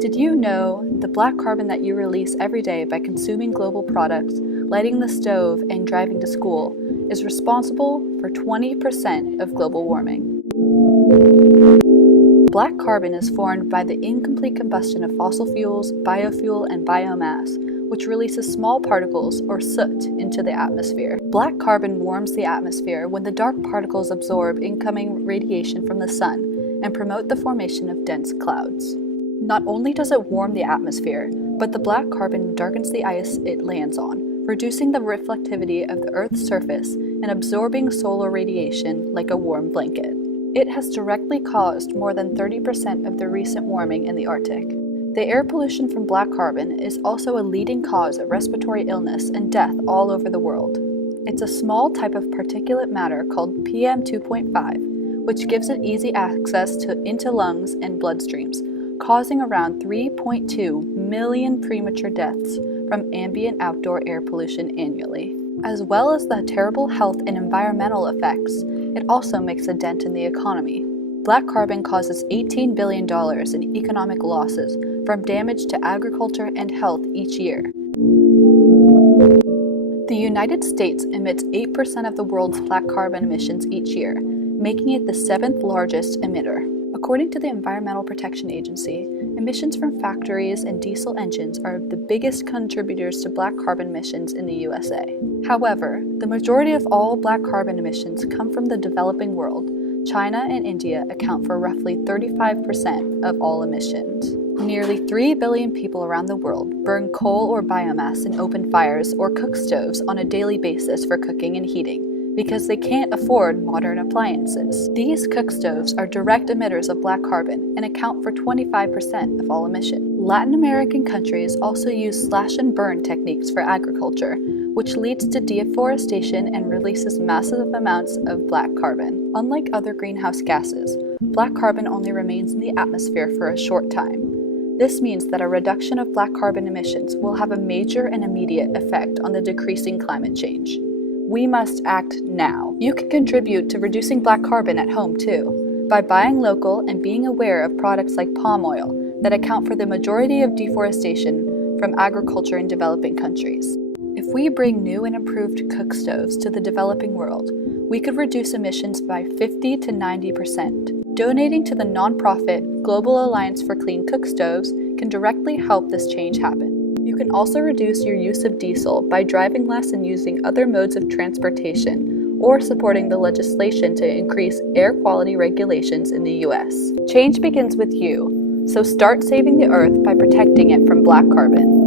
Did you know the black carbon that you release every day by consuming global products, lighting the stove, and driving to school is responsible for 20% of global warming? Black carbon is formed by the incomplete combustion of fossil fuels, biofuel, and biomass, which releases small particles, or soot, into the atmosphere. Black carbon warms the atmosphere when the dark particles absorb incoming radiation from the sun and promote the formation of dense clouds. Not only does it warm the atmosphere, but the black carbon darkens the ice it lands on, reducing the reflectivity of the Earth's surface and absorbing solar radiation like a warm blanket. It has directly caused more than 30% of the recent warming in the Arctic. The air pollution from black carbon is also a leading cause of respiratory illness and death all over the world. It's a small type of particulate matter called PM2.5, which gives it easy access into lungs and bloodstreams, causing around 3.2 million premature deaths from ambient outdoor air pollution annually. As well as the terrible health and environmental effects, it also makes a dent in the economy. Black carbon causes $18 billion in economic losses from damage to agriculture and health each year. The United States emits 8% of the world's black carbon emissions each year, making it the 7th largest emitter. According to the Environmental Protection Agency, emissions from factories and diesel engines are the biggest contributors to black carbon emissions in the USA. However, the majority of all black carbon emissions come from the developing world. China and India account for roughly 35% of all emissions. Nearly 3 billion people around the world burn coal or biomass in open fires or cook stoves on a daily basis for cooking and heating, because they can't afford modern appliances. These cook stoves are direct emitters of black carbon and account for 25% of all emissions. Latin American countries also use slash and burn techniques for agriculture, which leads to deforestation and releases massive amounts of black carbon. Unlike other greenhouse gases, black carbon only remains in the atmosphere for a short time. This means that a reduction of black carbon emissions will have a major and immediate effect on the decreasing climate change. We must act now. You can contribute to reducing black carbon at home too, by buying local and being aware of products like palm oil that account for the majority of deforestation from agriculture in developing countries. If we bring new and improved cook stoves to the developing world, we could reduce emissions by 50 to 90%. Donating to the nonprofit Global Alliance for Clean Cook Stoves can directly help this change happen. You can also reduce your use of diesel by driving less and using other modes of transportation, or supporting the legislation to increase air quality regulations in the US. Change begins with you, so start saving the Earth by protecting it from black carbon.